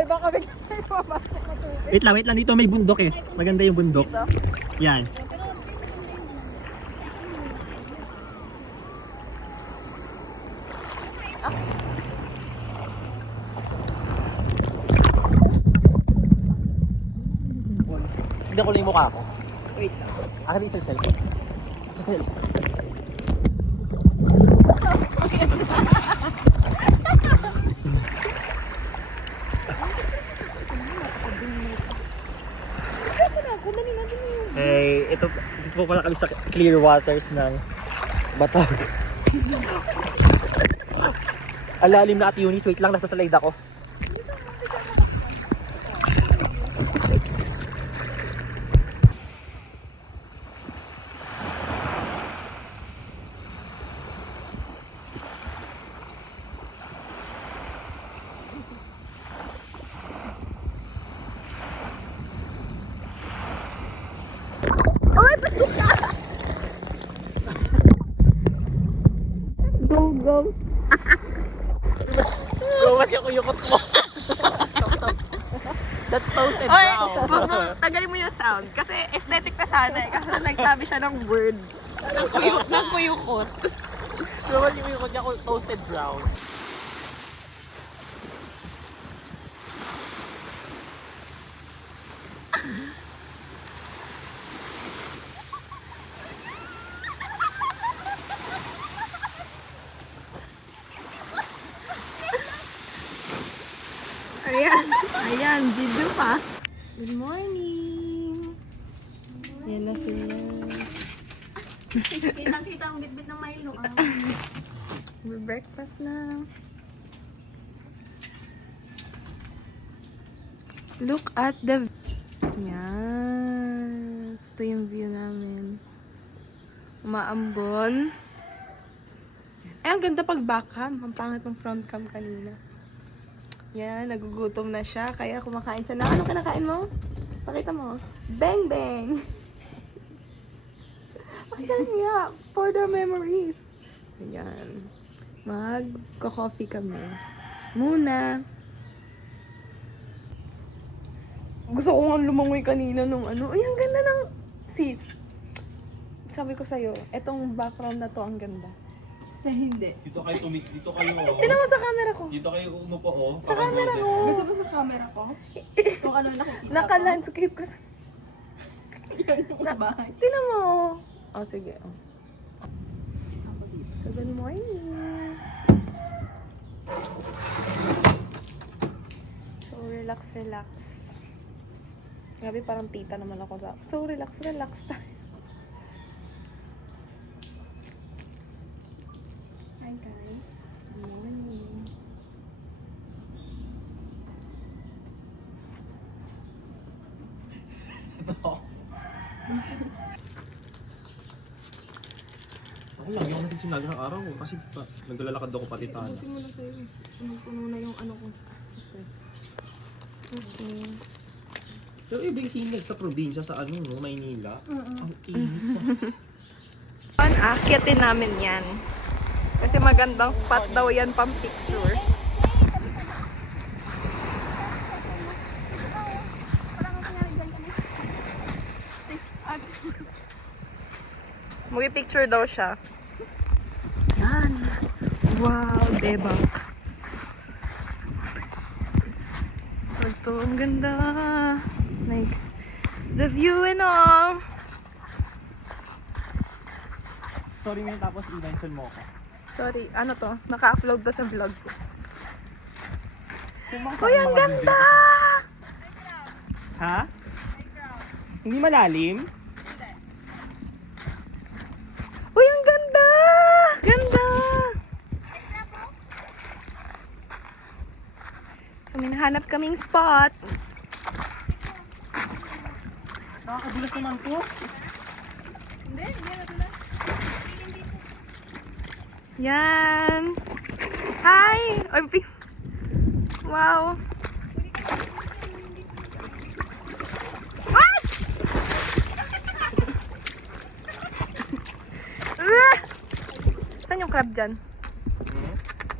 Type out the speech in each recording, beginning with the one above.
Ay, baka bigla may pumasok na tubig. Wait lang. Dito may bundok eh. Maganda yung bundok. Yan. Tignan ko lang yung mukha ko. Wait lang. Akin isa selfie. Isa selfie. Hey, dito po pala kami sa clear waters ng Batag. Alalim na at Eunice, wait lang, nasa slide ako. Go. Lumas yung kuyukot mo. That's toasted brown. Tagalin mo yung sound. Kasi aesthetic na sana eh. Kasi nagsabi siya ng word. Ng kuyukot. Lumas yung kuyukot niya toasted brown. Ayan, video pa. Good morning. Yan na sila. Kitang-kita ang bitbit ng Milo. Breakfast na. Look at the... Yan. Ito yung view namin. Umaambon. Ay, ang ganda pag backham. Ang pangit ng frontcam kanina. Yan, nagugutom na siya. Kaya kumakain siya. Ano kinakain mo? Pakita mo. Bang bang! Ang niya. For the memories. Ayan. Mag-coffee kami. Muna. Gusto ko nga lumangoy kanina nung ano. Ay, ang ganda ng... Sis. Sabi ko sa'yo, etong background na to ang ganda. Na hindi. Dito kayo Tignan mo sa camera ko. Dito kayo umupo oh. Sa camera ko. Gusto mo sa camera ko? Kung ano nakikita ko? Naka-landscape ko sa... bahay. Tignan mo. Oh, sige. Oh. So, good morning. So, relax. Grabe, parang tita naman ako. So, relax tayo. Hi guys. Ako lang, yung natisinag ng araw ko kasi naglalakad ako pati tala. Tapusin mo na sa'yo. Puno na yung ano ko. Sister. Okay. Pero ibig sinag sa probinsya sa ano, no, Maynila. Ang init pa. Akyatin namin yan. Kasi magandang spot daw yan pang picture. Mag-picture daw siya. Yan. Wow, diba? Ito, ang ganda. Like, the view and all. Sorry man, tapos i-mention mo ako. Sorry, ano to? Naka-upload to sa vlog ko. Kumang Uy, ang ganda! Ha? Hindi malalim? Uy, ang ganda! Ganda! So, minahanap kaming spot. Nakakadulas naman po. Yan! Hi! Oy, wow! Ay! Saan yung crab dyan?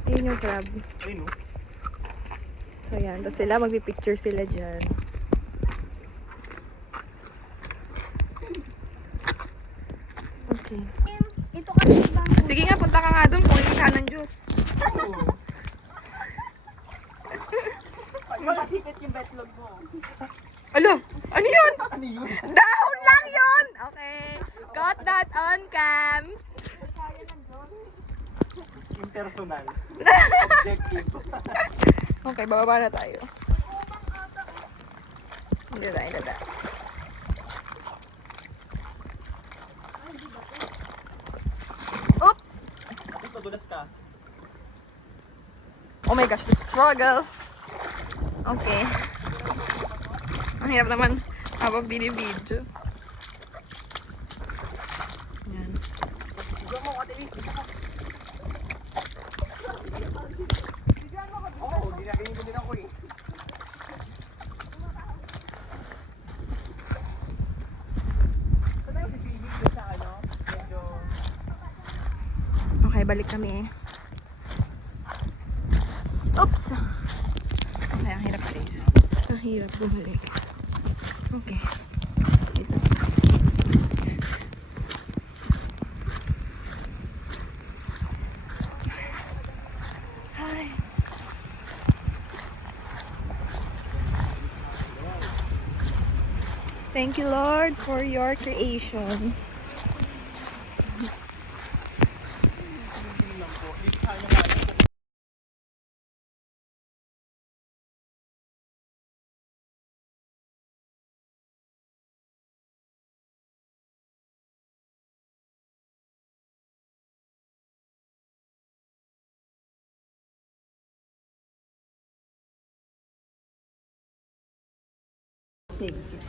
Ayun yung crab. Ayun o. So, yan. Tapos sila, magpipicture sila dyan. Okay. Ito kasi bang... Sige nga, punta ka nga doon. Pumili ka ng juice. Makasipit yung betlog mo. Alo, ano yun? Ano yun? Dahon lang yun! Okay. Got that on cam. Impersonal. Objective. Okay, bababa na tayo. Hindi na. Oop! Padulas ka. Oh my gosh, the struggle. Okay. Ang hirap naman habang binibidyo. Yan. Oo, ginagaling ko din ako eh. Saan tayo sisingin doon sa ano? Medyo... Okay, balik kami. Oops! Okay, ang hirap guys. Ang hirap bumalik. Okay. Dito. Hi. Thank you, Lord, for your creation.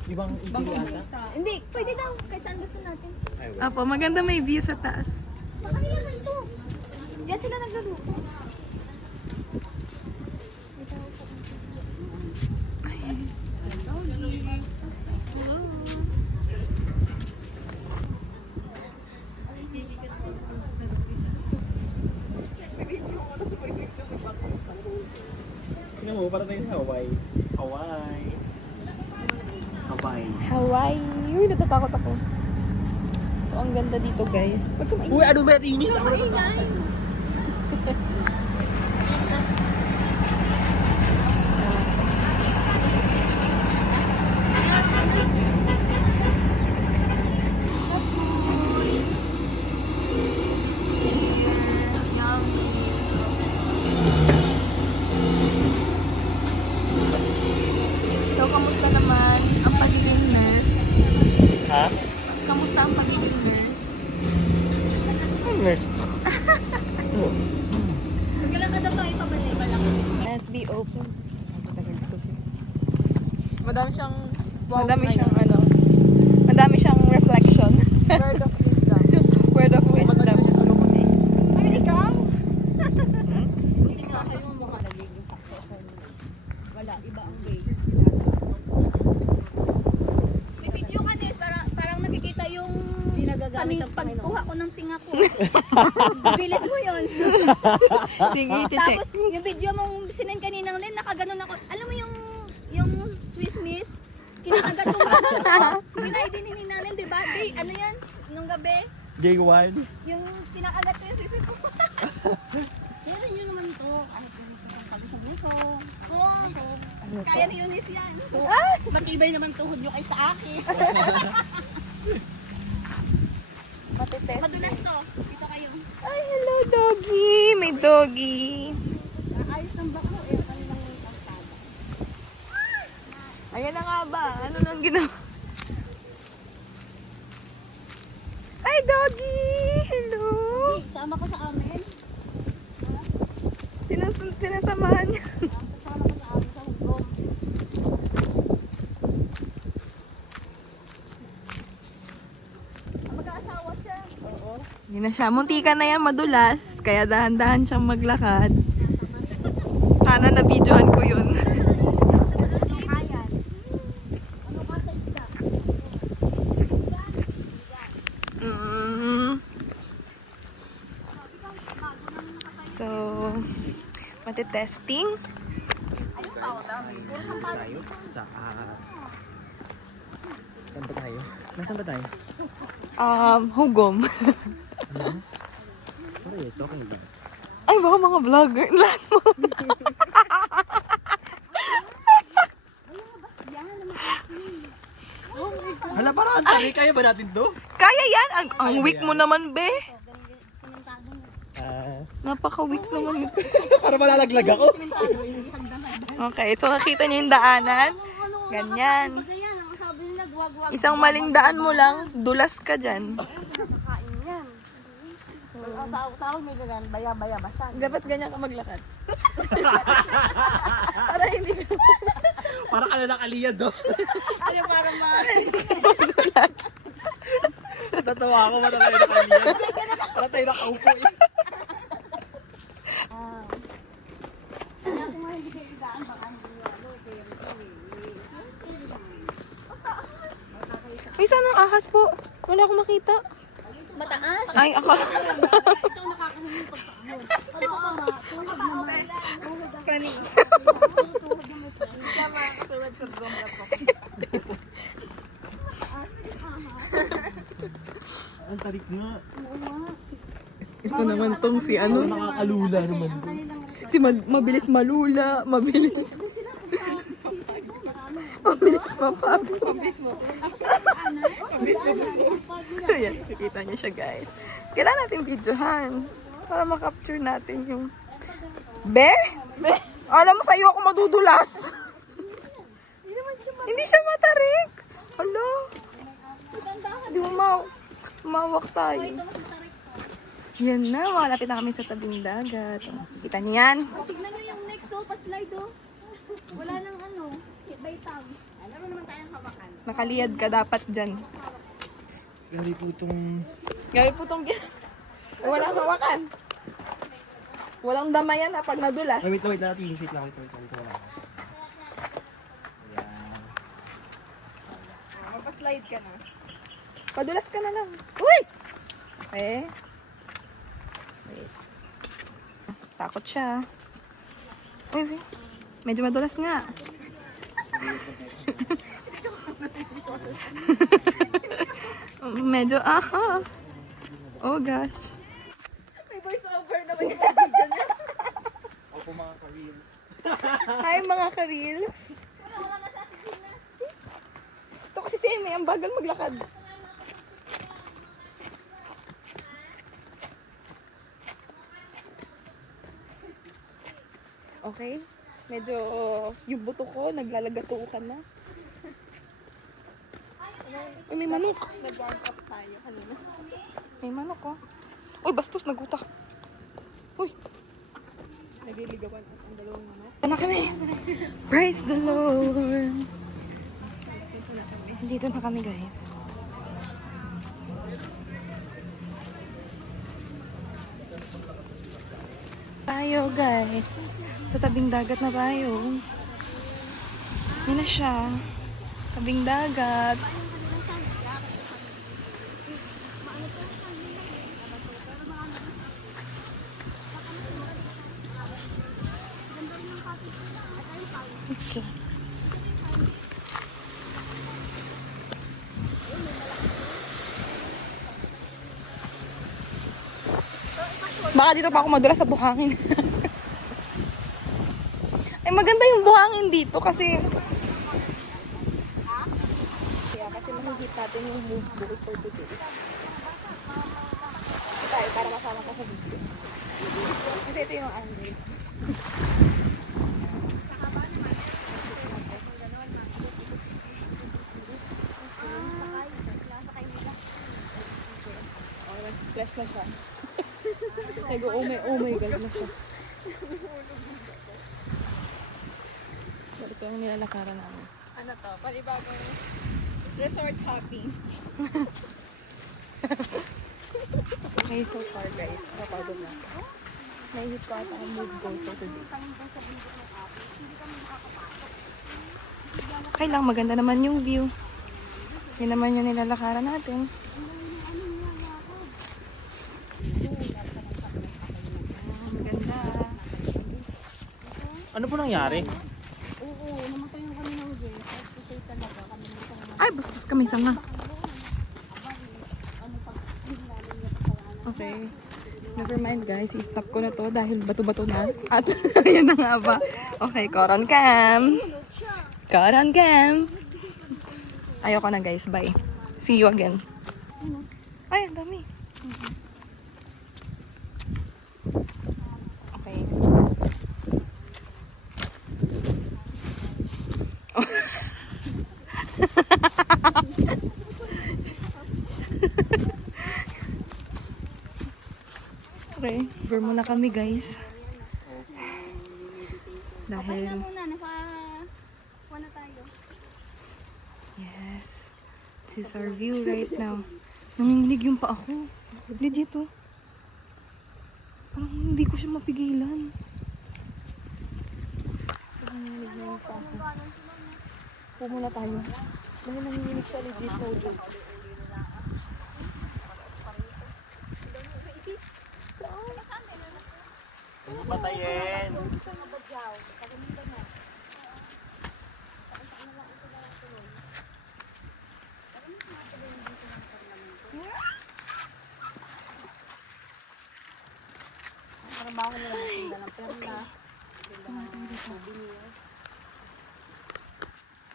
Ibang itili ata? Hindi, pwede daw. Kahit saan gusto natin. Apo, maganda may view sa taas. Makanila man to. Diyan sila nagluluto. Tingnan mo, para tayo sa Hawaii. Hawaii. Hawaii. Hawaii. Uy, natatakot ako. So, ang ganda dito, guys. Uy, ano ba? Inis ako. Ingay. So, kamusta naman ang pagiging nurse? Ha? Kamusta ang pagiging nurse? Nurse. Magkailan ka daw tayo pabalik? SB open. Madami siyang Madami siyang reflection. word of wisdom. Word of wisdom. Ay, ikaw? Hindi nga kayo mukha nagiging successor. Wala, iba ang way. May video ka, Nes. Parang nakikita yung Hindi nagagamit ang pagkuha ko ng tinga ko. Bilit mo yun. Sige, check. Tapos yung video mong sinend kaninang Len, nakaganon ako. Alam mo yung Swiss Miss? Kinakagat ko Pinay din ni Nalen, di ba? Day, ano yan? Nung gabi, J1. yung kinakagat ko yung Swiss Miss ko. Kaya nyo naman ito. Ano po gusto kang kalusong-lusong. Oo. Kaya ni Eunice yan. Matibay naman tuhod nyo kay sa akin. Matitest. Madulas to. Dito kayo. Ay, hello, doggy. May doggy. Ayos ng bako eh. Kanilang pagtada. Ayan na nga ba? Ano nang ginawa? Ay, doggy! Hello! Hey, sama ka sa amin. Sinasamahan niya. Sama ka sa amin sa hugong. Mag-aasawa siya. Oo. Hindi na siya. Muntikan na yan, madulas. Kaya dahan-dahan siyang maglakad. Sana na-videohan ko yun. Ano kayan? Ano ka sa isda? Mm. So, matitesting. Tayo sa... Saan ba tayo? Nasaan ba tayo? Hugom. Pare, talking about. Ay, baka mga vlogger. Lahat mo. Hala, parang tari. Kaya ba natin to? Kaya yan. Ang weak mo naman, be. Napaka-weak naman. Para malalaglag ako. Okay, so nakita niyo yung daanan. Ganyan. Isang maling daan mo lang, dulas ka dyan. Tawag nila yan, baya-baya basan. Dapat ganyan ka maglakad. Para hindi ka Para ka na nakaliyad, do. Ano parang dulas. Tatawa ako, para tayo nakaliyad. Para tayo nakaupo eh. Ay, saan ang ahas po? Wala akong makita. Mataas. Ay, ako. Ang tarik nga. Ito naman tong si ano. Nakakalula naman. Si mabilis malula, mabilis. Mabilis mapapo. Ayan, nakikita niyo siya guys. Kailangan natin videohan para makapture natin yung... Be? Alam mo sa'yo ako madudulas. Hindi siya matarik. Hala. Hindi mo mawak tayo. Yan na, malapit na kami sa tabing dagat. Kita niyo yan? Tignan nyo yung next pa-slide oh. Wala nang ano, hit by tab. Alam mo naman tayong hawakan. Nakaliyad ka dapat dyan. Grabe po itong... Gawin po tong walang hawakan. Walang damayan ha pag nadulas. Wait lang. Wait lang. Ayan. Magpa-slide ka na. Padulas ka na lang. Uy! Wait. Takot siya. Uy. Medyo madulas nga. Medyo, aha. Oh gosh. May voice over naman yung video niya. Opo mga ka-reels. Hi mga ka-reels. Ito kasi si Amy, ang bagal maglakad. Okay? Medyo yung buto ko, naglalagatukan na. Uy, may manok. Nag-warm up tayo kanina. May manok oh. Uy, bastos, nagutak. Uy. Nagliligawan ang dalawang manok. Na kami. Praise the Lord. Dito na kami guys. Tayo guys. Sa tabing dagat na tayo. Yan na siya. Tabing dagat. Okay. Baka dito pa ako madulas sa buhangin. Ay, maganda yung buhangin dito kasi... Kaya kasi mahigit natin yung move bukod for today. Tayo, para masama ka sa video. Kasi ito yung angle. Oh, stress na siya. Oh my God na siya. So, ito ang nilalakaran namin. Ano to? Panibagong resort hopping. Okay, so far guys, kapagod na. Naihit ko ata ang move goal for today. Okay lang, maganda naman yung view. Yan naman yung nilalakaran natin. Maganda. Ano po nangyari? namatay yung kami ng guys. Kasi talaga kami naman. Ay, bastos kami sanga. Okay. Never mind guys, i-stop ko na to dahil bato-bato na. At ayun na nga ba. Okay, Coron Cam. Coron Cam. Ayoko na guys, bye. See you again. Ay, ang dami. Okay. Okay, over muna kami guys. Okay na Dahil, muna, nasa kuha na tayo. yes, this is our view right now. Nanginginig yung pa ako. Legit oh. Parang hindi ko siya mapigilan. Nanginginig na yung pa ako. Pumuna tayo. Dahil nanginginig siya legit, no joke. Huwag patayin. Trabaho nila ng tinda ng perlas. Tinda ng souvenir.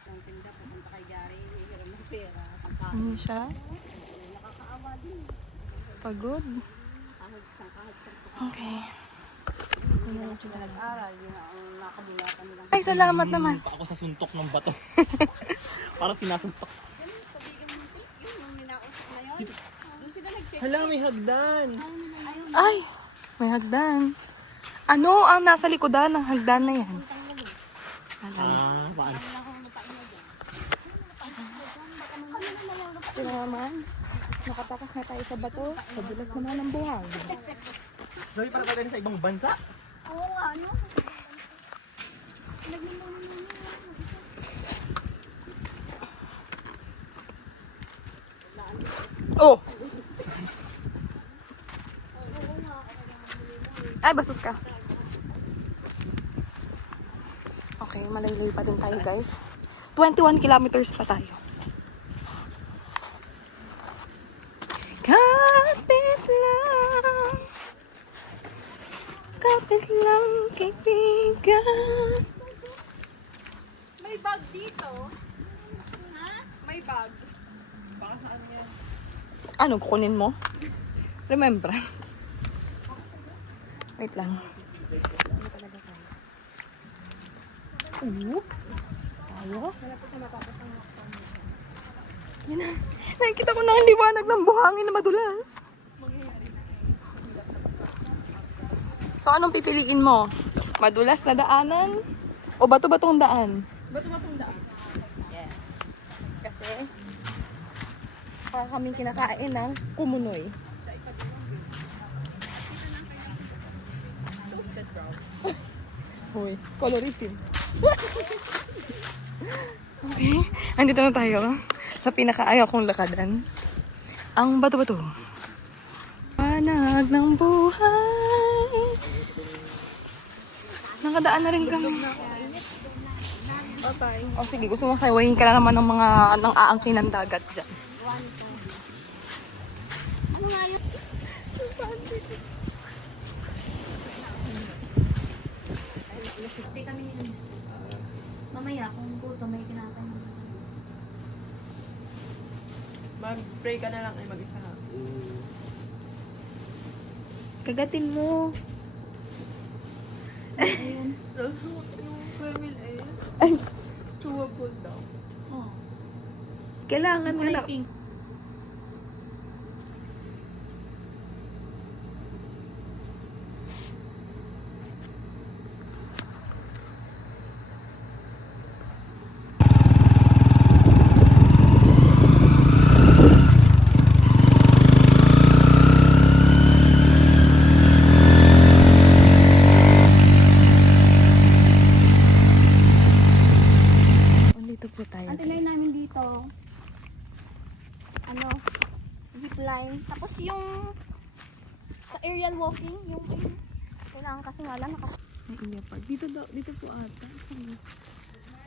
Ang tinda pupunta kay Jari, hihiram ng pera. Ano siya? Nakakaawa din. Pagod. Kahit Okay. sila nag-aral, yun ang nakabulatan nilang. Ay, salamat naman. Pa ako sa suntok ng bato. Parang sinasuntok. Yung ninausap na yun, doon sila nag-check. Hala, may hagdan. Ay, may hagdan. Ano ang nasa likodan ng hagdan na yan? Paano? Ito naman, nakatakas na tayo sa bato. Sabulas naman ang buhang. Grabe, para tayo sa ibang bansa. Oo nga, ano? Oh! Ay, bastos ka. Okay, malaylay pa din tayo guys. 21 kilometers pa tayo. Kapit lang. Kapit lang, kaibigan. May bag dito. Ha? May bag. Ano, kukunin mo? Remembrance. Wait lang. Tayo? Yan na. Nakikita ko na ang liwanag ng buhangin na madulas. So, anong pipiliin mo? Madulas na daanan? O bato-batong daan? Bato-batong daan. Yes. Kasi, para kaming kinakain ng kumunoy. Toasted brown. Hoy, colorism. Okay, andito na tayo sa pinakaayaw kong lakadan. Ang bato-bato. Panag ng buhay. Nakadaan na rin kami. O sige, gusto mong sayawayin ka na naman ng mga ng aangkin ng dagat dyan. Ano nga yun? Pay kami ni Liz. Mamaya, kung puto, may kinakain mo sa sis. Mag-pray ka na lang ay mag-isa ha. Kagatin mo. Yung family ay chewable daw. Oh. Kailangan mo na. Pink. Dito po tayo. Ang tinay namin dito, ano, zipline. Tapos yung sa aerial walking, yung kailangan kasi nga lang Ay, hindi pa. Dito po ata.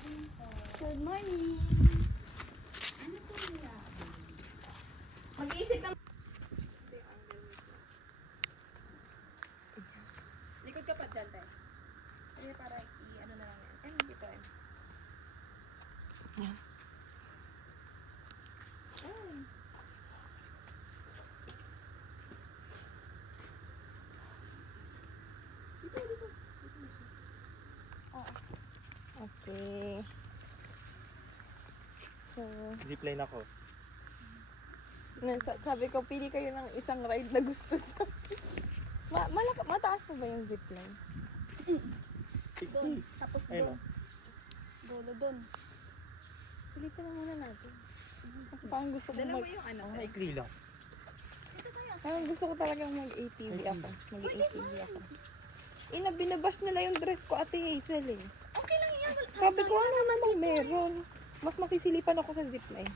Good morning. Ano po niya? Mag-iisip ng... Likod ka pa dyan, te. Ay, para i-ano na lang yan. Ay, hindi pa eh. Yan. Okay. So, Zipline ako. sabi ko, pili kayo ng isang ride na gusto nyo. Mataas pa ba yung zipline? 60. Tapos Ayun, doon. Dolo doon. Pilitin na muna natin. Parang gusto ko yung ano, Ay, krila. Ito tayo. parang gusto ko talagang mag-ATV ako. Mag-ATV ako. Binabash nila yung dress ko, Ate Hazel eh. Okay lang yan. Sabi ko, ano naman meron? Mas masisilipan ako sa zipline.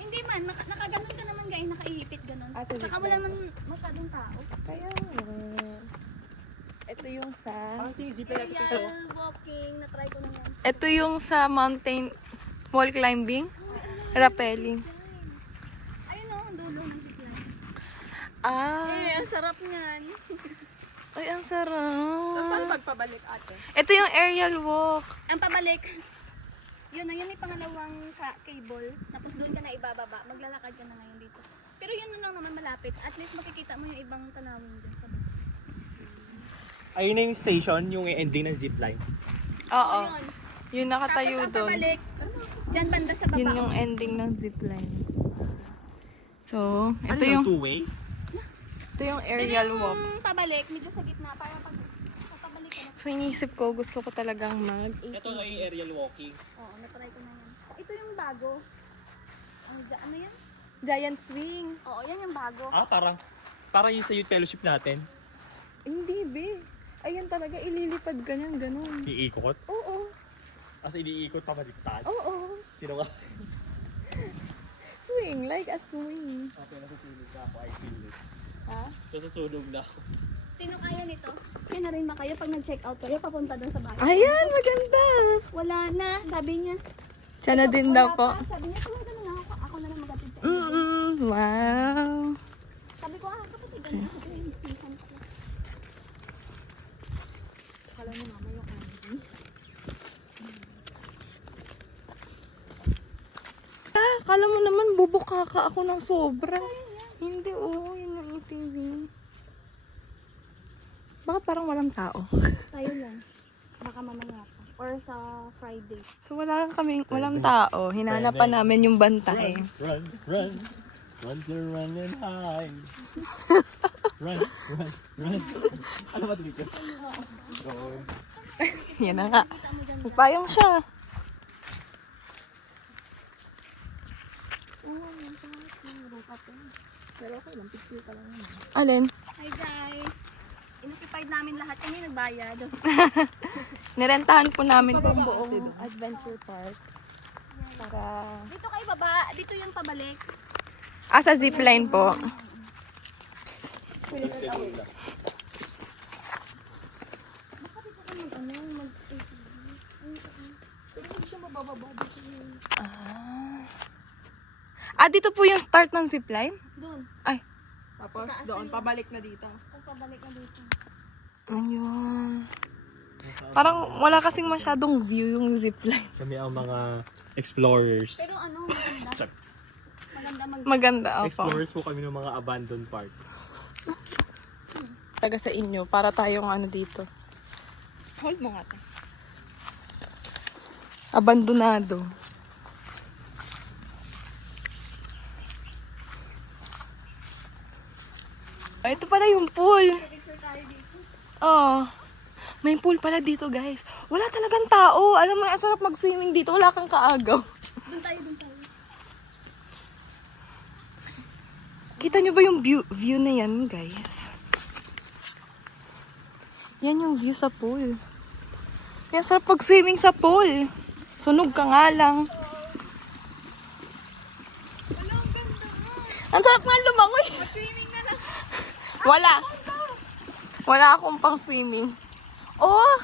Hindi man, nakaganon ka naman guys, nakaipit ganon. Ah, sige. Tsaka wala naman masyadong tao. Kaya, ito yung sa... Parang zipline natin ito. Aerial walking, na-try ko na yan. Ito yung sa mountain wall climbing, rappelling. Ayun o, ang dulo ng zipline. Ah, Ang sarap niyan. ay ang sarap. pagpabalik ate? Ito yung aerial walk. Ang pabalik, yun na yun, may pangalawang cable. Tapos doon ka na ibababa. Maglalakad ka na ngayon dito. Pero yun na lang naman malapit. At least makikita mo yung ibang tanawin doon. Ayun na yung station, yung ending ng zipline. Oo. Ayun. Yung nakatayo Tapos ang doon. pabalik, dyan banda sa baba. Yun yung ending ng zipline. So, Ano ito yung two-way? aerial walk. Yung pabalik, medyo sa gitna. Para pag pabalik ka na. So, inisip ko, gusto ko talagang Ito na yung aerial walking. Oo, na-try ko na yan. Ito yung bago. Ano yan? giant swing. Oo, yan yung bago. Ah, parang yung sa youth fellowship natin. Hindi, be. Ayan talaga, ililipad ka niyan, ganun. Iikot. Oo. As iniikot pa baliktad. Oo. Sino ka? Swing, like a swing. Okay, nasusunog na ako. I feel it. Ha? Nasusunog na ako. Sino kaya nito? Kaya na rin ba kayo pag nag-check out kayo papunta doon sa bahay? Ayan, maganda. Wala na, sabi niya. Siya na din Wala daw po. pa. Sabi niya, tuloy na ako. Ako na lang magatid sa inyo. Wow. Sabi ko, kapatid ka na. Minsan pala. Kala mo mama yung candy. Kala mo naman, bubukaka ako ng sobra. Hindi, yun yung ATV. Bakit parang walang tao? Tayo lang. Baka mamaya pa. Or sa Friday. So walang tao. Hinanapan namin yung bantay. Run, run. Run to run and hide. Run, run, run. Ano ba dito? Go. Yan na nga. Kita mo dyan. Magpayong siya. Alin? Hi guys. Inoccupied namin lahat. Kami nagbayad. Nirentahan po namin itong buong adventure park. Para... Dito kayo baba. Dito yung pabalik. Sa zipline po. Dito po yung start ng zipline? Doon. Ay, Tapos doon, pabalik na dito. Kung pabalik na dito. ayun. Parang wala kasing masyadong view yung zipline. Kami ang mga explorers. Pero ano, maganda. Maganda Maganda, opo. Explorers po kami ng mga abandoned park. Taga sa inyo, para tayong ano dito. Hold mo nga ate. Abandonado. Ito pala yung pool. Picture tayo dito. Oh. May pool pala dito, guys. Wala talagang tao. Alam mo, ang sarap mag-swimming dito. Wala kang kaagaw. Doon tayo, doon tayo. Kita nyo ba yung view na yan, guys? Yan yung view sa pool. Yan, sarap mag-swimming sa pool. Sunog ka nga lang. Ang sarap nga lumangoy. Swimming na lang. Wala. Wala akong pang swimming. Oh!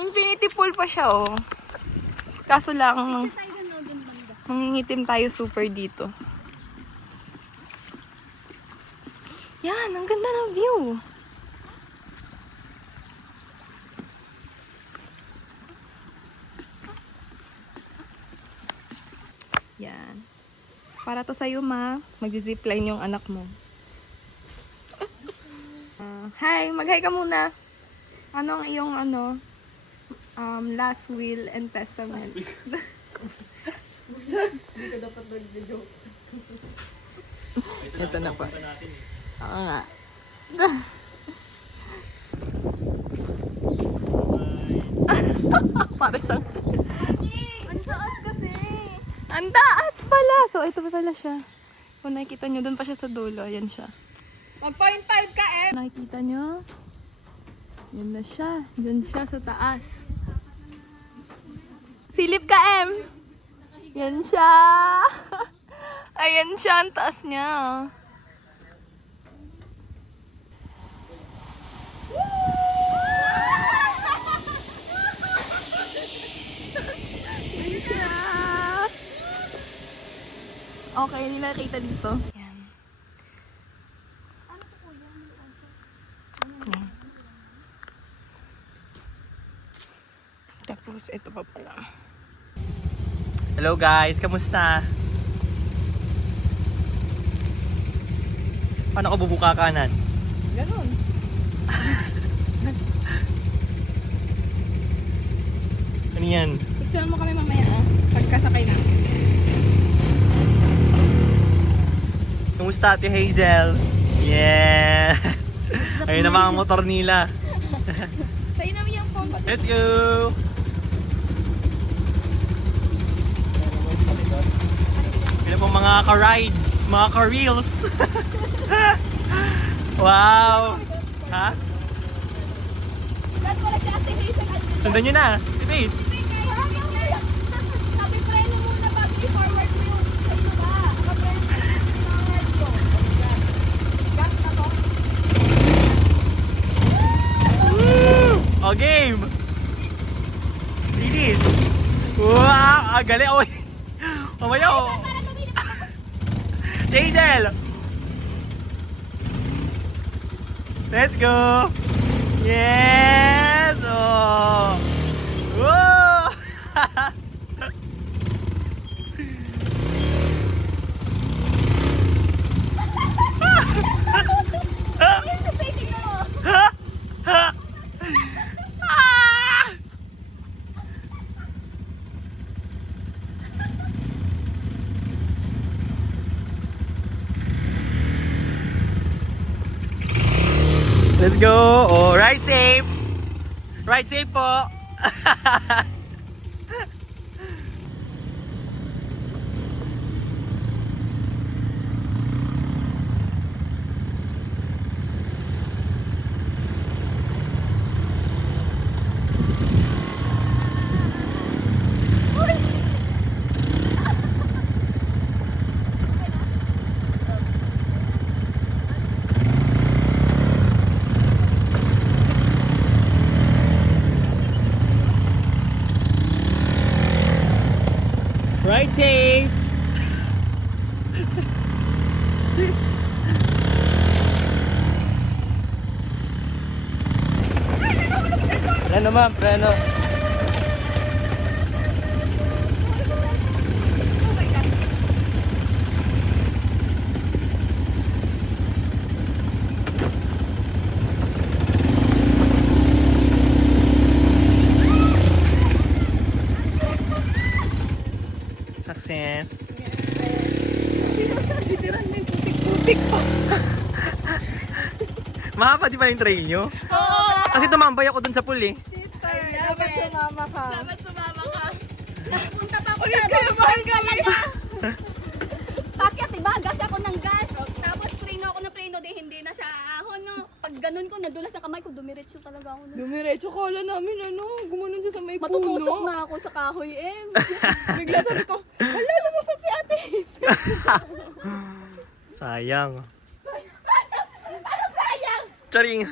Infinity pool pa siya, oh. Kaso lang, Tayo ganun, ganun banda. mangingitim tayo super dito. Yan, ang ganda ng view. Yan. Para to sa'yo, ma. Mag-zipline yung anak mo. Hi, mag-hi ka muna. Anong iyong last will and testament? Ito na po. Oo nga. Para siyang... Ang taas kasi. Ang taas pala! So, ito pa pala siya. Kung nakikita nyo, doon pa siya sa dulo. Ayan siya. 1.5 ka eh. Nakikita nyo? Yan na siya. Diyan siya sa taas. Silip ka, Em! Yan siya! Ayan siya, ang taas niya. Yan siya. Okay, hindi nakita dito. Yan. Yan. Tapos, ito pa pala. Hello guys, kamusta? Paano ka bubuka kanan? Ganun. Ano yan? Picture mo kami mamaya, pagkasakay na. Kamusta Ate Hazel? Yeah! Ayun na mga motor nila. Sa'yo namin yung phone. Let's go! Yan po mga ka-rides, mga ka-reels. Wow! Ha? Dahil wala si Ate Hazel. Sundan nyo na! Si Faith! Sabi preno muna bago i-forward mo yung sa iyo ba? Naka-preno. Forward ko. Gas na to. Oh, game! Linis! Wow! Ang galing! Oh! Mamaya oh! Hazel! Let's go! Yes! Oh! Whoa! Let's go! Oh, ride safe! Ride safe po! Ride safe! Preno ma'am, preno. Success. Bitiran mo yung putik-putik pa. Mahaba di ba yung trail nyo? Oo! Kasi tumambay ako dun sa pool eh. Sister, dapat sumama ka. Dapat sumama ka. Napunta pa ako Uy, sa kaya bahal ka. Pakyat, diba? Gas ako ng gas. Tapos preno ako ng preno, di hindi na siya ahon, no? Pag ganun ko, nadulas sa kamay ko, dumiretso talaga ako. Dumiretso kala namin, gumanon dyan sa may Matutusok puno. na ako sa kahoy, eh. Bigla sabi ko, hala, lumusot si ate. Sayang. Ano sayang? Charing.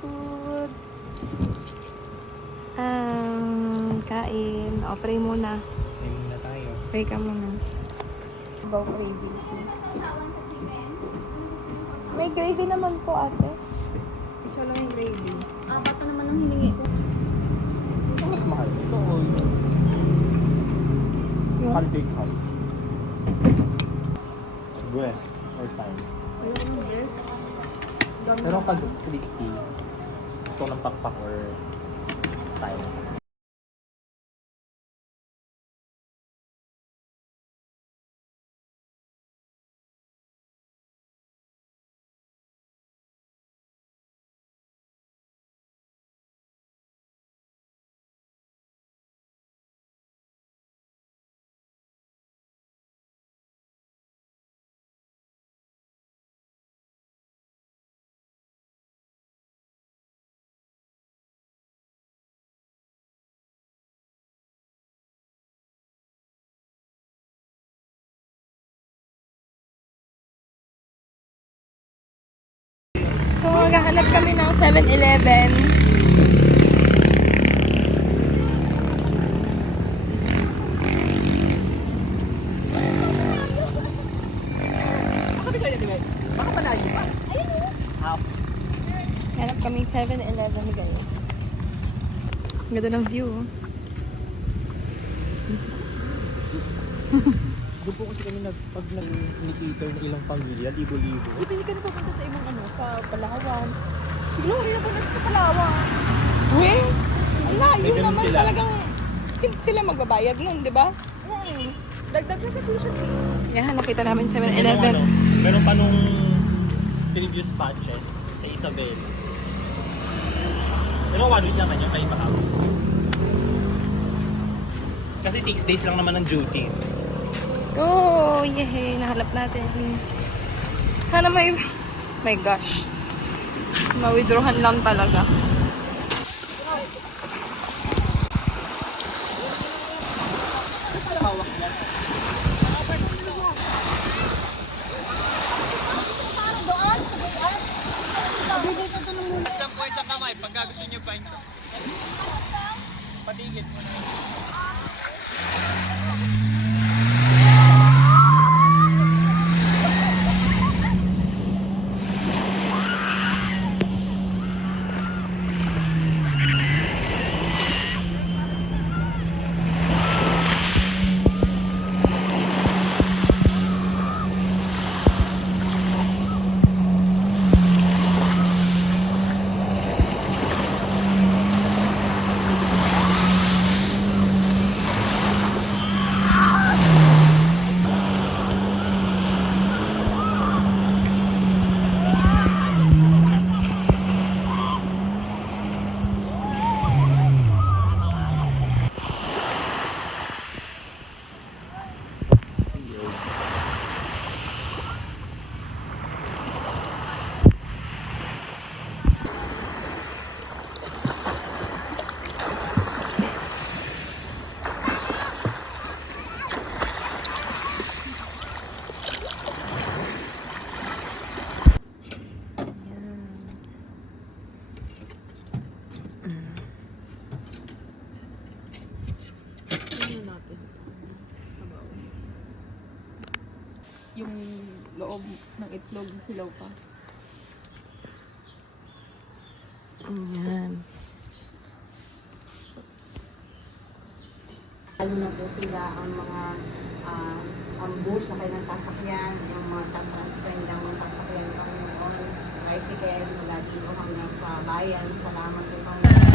food. Kain. O, pray muna. Ayun muna tayo. Pray ka muna. About cravings mo. May gravy naman po, ate. Isa lang yung gravy. Apat na naman ang hiningi ko. Ito mas mahal. Ito o yun. Yung? Halbig half. Breast or thigh. Ayun, yes. Pero pag crispy, gusto ko ng pakpak or thigh. So, maghahanap kami ng 7-Eleven. Baka malayo pa. Hanap kami 7-Eleven, guys. Ang ganda ng view. Oh. Doon po kasi kami pag nag-cater ng ilang pamilya, libo-libo. Buti hindi ka na pupunta sa ibang ano, sa Palawan. Siguro rin na pupunta sa Palawan. Uy! Ang layo May ganun naman sila. talagang sila magbabayad nun, di ba? Dagdag na sa tuition fee. Yan, nakita namin Meron 7-Eleven. meron pa nung previous batches sa Isabela. Pero 1 week naman yung kay Mahal. Kasi 6 days lang naman ang duty. Oh, yehey, nahanap natin. Sana may, my gosh, ma-withdrawhan lang talaga. Isang po sa kamay, pagka gusto nyo pa ito. Patigil mo na. Yung loob ng itlog, hilaw pa. Ayan. Lalo na po sila ang mga ang bus na kailang sasakyan, yung mga transfer ng mga sasakyan Panginoon, tricycle, mula dito hanggang sa bayan. Salamat po Panginoon.